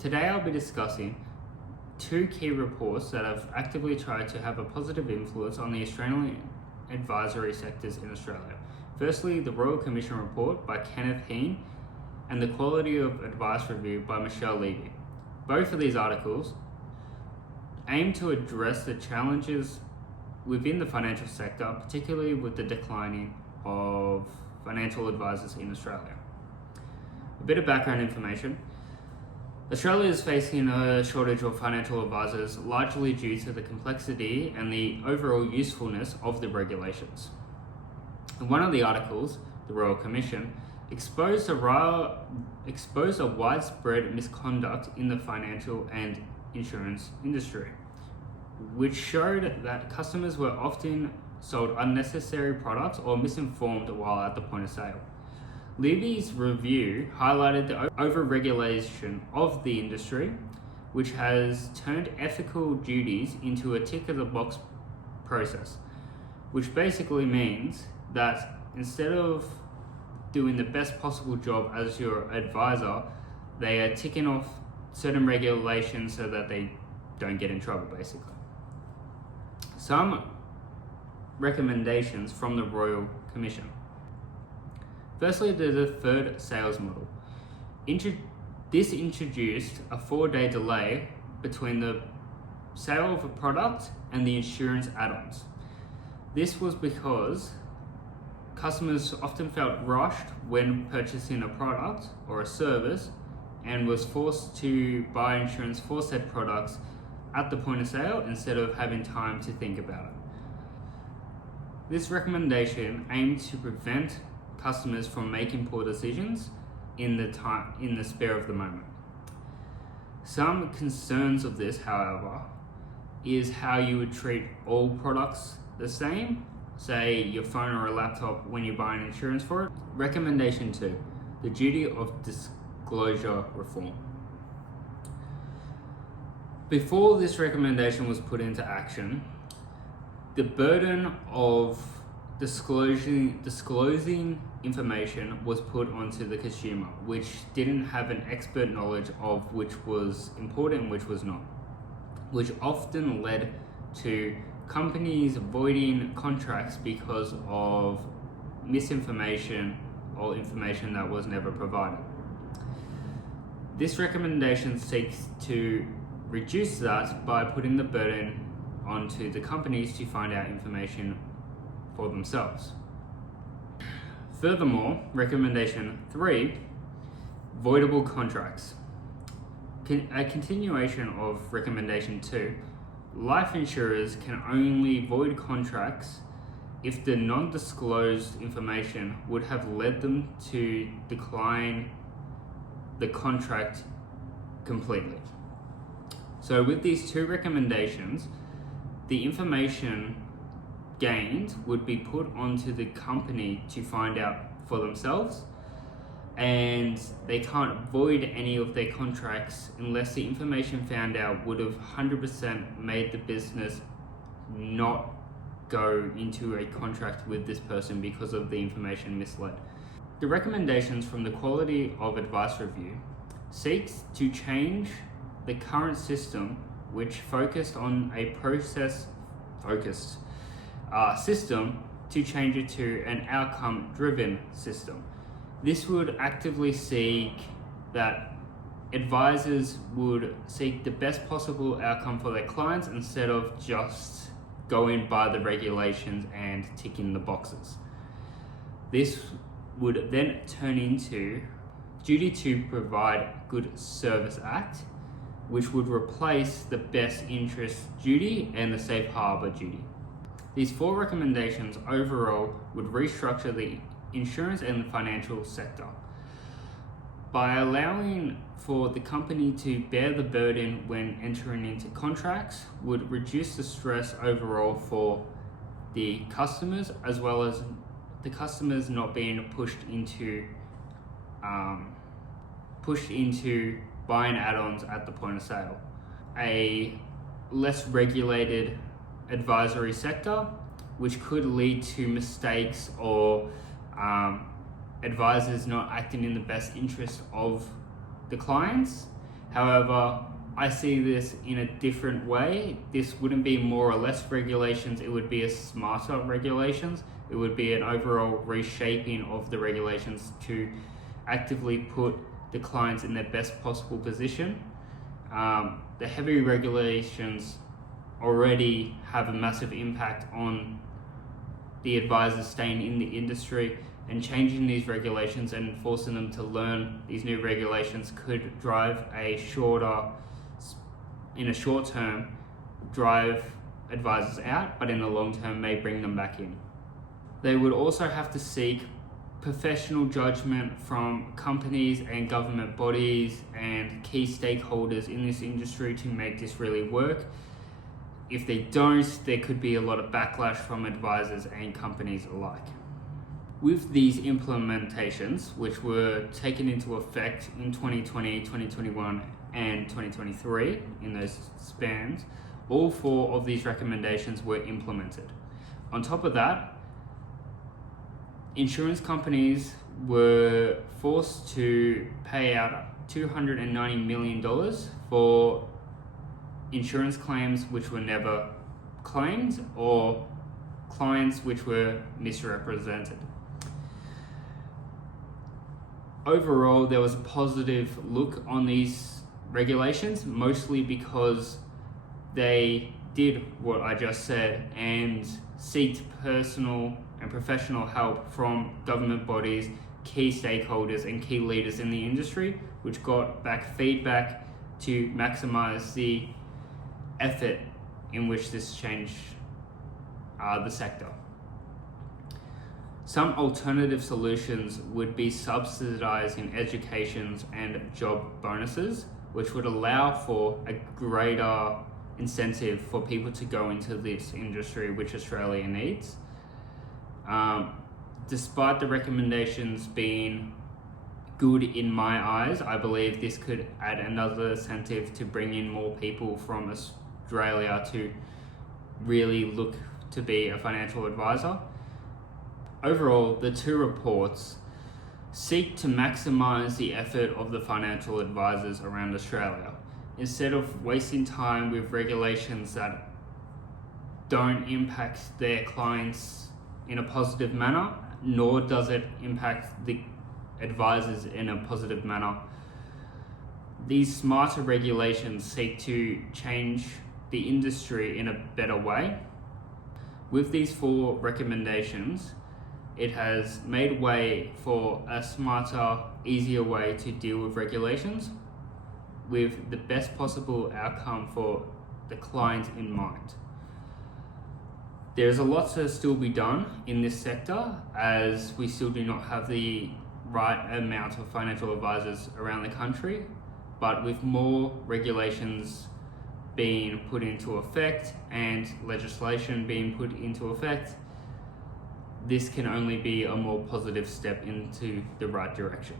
Today I'll be discussing two key reports that have actively tried to have a positive influence on the Australian advisory sectors in Australia. Firstly, the Royal Commission Report by Kenneth Heen and the Quality of Advice Review by Michelle Levy. Both of these articles aim to address the challenges within the financial sector, particularly with the declining of financial advisors in Australia. A bit of background information. Australia is facing a shortage of financial advisors, largely due to the complexity and the overall usefulness of the regulations. In one of the articles, the Royal Commission exposed a widespread misconduct in the financial and insurance industry, which showed that customers were often sold unnecessary products or misinformed while at the point of sale. Levy's review highlighted the over-regulation of the industry, which has turned ethical duties into a tick-of-the-box process, which basically means that instead of doing the best possible job as your advisor, they are ticking off certain regulations so that they don't get in trouble, basically. Some recommendations from the Royal Commission. Firstly, the deferred sales model. This introduced a 4-day delay between the sale of a product and the insurance add-ons. This was because customers often felt rushed when purchasing a product or a service and was forced to buy insurance for said products at the point of sale instead of having time to think about it. This recommendation aimed to prevent customers from making poor decisions in the spare of the moment. Some concerns of this, however, is how you would treat all products the same, say your phone or a laptop when you buy an insurance for it. Recommendation 2, the duty of disclosure reform. Before this recommendation was put into action, the burden of disclosing information was put onto the consumer, which didn't have an expert knowledge of which was important and which was not, which often led to companies voiding contracts because of misinformation or information that was never provided. This recommendation seeks to reduce that by putting the burden onto the companies to find out information for themselves. Furthermore, recommendation 3, voidable contracts. A continuation of recommendation 2, life insurers can only void contracts if the non-disclosed information would have led them to decline the contract completely. So with these two recommendations, the information gained would be put onto the company to find out for themselves, and they can't void any of their contracts unless the information found out would have 100% made the business not go into a contract with this person because of the information misled. The recommendations from the Quality of Advice Review seeks to change the current system, which focused on a process-focused system, to change it to an outcome-driven system. This would actively seek that advisors would seek the best possible outcome for their clients instead of just going by the regulations and ticking the boxes. This would then turn into Duty to Provide Good Service Act, which would replace the Best Interest Duty and the Safe Harbour Duty. These 4 recommendations overall would restructure the insurance and the financial sector by allowing for the company to bear the burden when entering into contracts, would reduce the stress overall for the customers, as well as the customers not being pushed into buying add-ons at the point of sale. A less regulated advisory sector, which could lead to mistakes or advisors not acting in the best interest of the clients, However, I see this in a different way. This wouldn't be more or less regulations, it would be a smarter regulations. It would be an overall reshaping of the regulations to actively put the clients in their best possible position. The heavy regulations already have a massive impact on the advisors staying in the industry, and changing these regulations and forcing them to learn these new regulations could drive in a short term, drive advisors out, but in the long term may bring them back in. They would also have to seek professional judgment from companies and government bodies and key stakeholders in this industry to make this really work. If they don't, there could be a lot of backlash from advisors and companies alike. With these implementations, which were taken into effect in 2020, 2021, and 2023, in those spans, all 4 of these recommendations were implemented. On top of that, insurance companies were forced to pay out $290 million for insurance claims which were never claimed, or clients which were misrepresented. Overall, there was a positive look on these regulations, mostly because they did what I just said and seeked personal and professional help from government bodies, key stakeholders, and key leaders in the industry, which got back feedback to maximize the effort in which this changed the sector. Some alternative solutions would be subsidizing educations and job bonuses, which would allow for a greater incentive for people to go into this industry, which Australia needs. Despite the recommendations being good in my eyes, I believe this could add another incentive to bring in more people from Australia to really look to be a financial advisor. Overall, the 2 reports seek to maximize the effort of the financial advisors around Australia. Instead of wasting time with regulations that don't impact their clients in a positive manner, nor does it impact the advisors in a positive manner, these smarter regulations seek to change the industry in a better way. With these 4 recommendations, it has made way for a smarter, easier way to deal with regulations with the best possible outcome for the client in mind. There's a lot to still be done in this sector, as we still do not have the right amount of financial advisors around the country, but with more regulations being put into effect and legislation being put into effect, this can only be a more positive step into the right direction.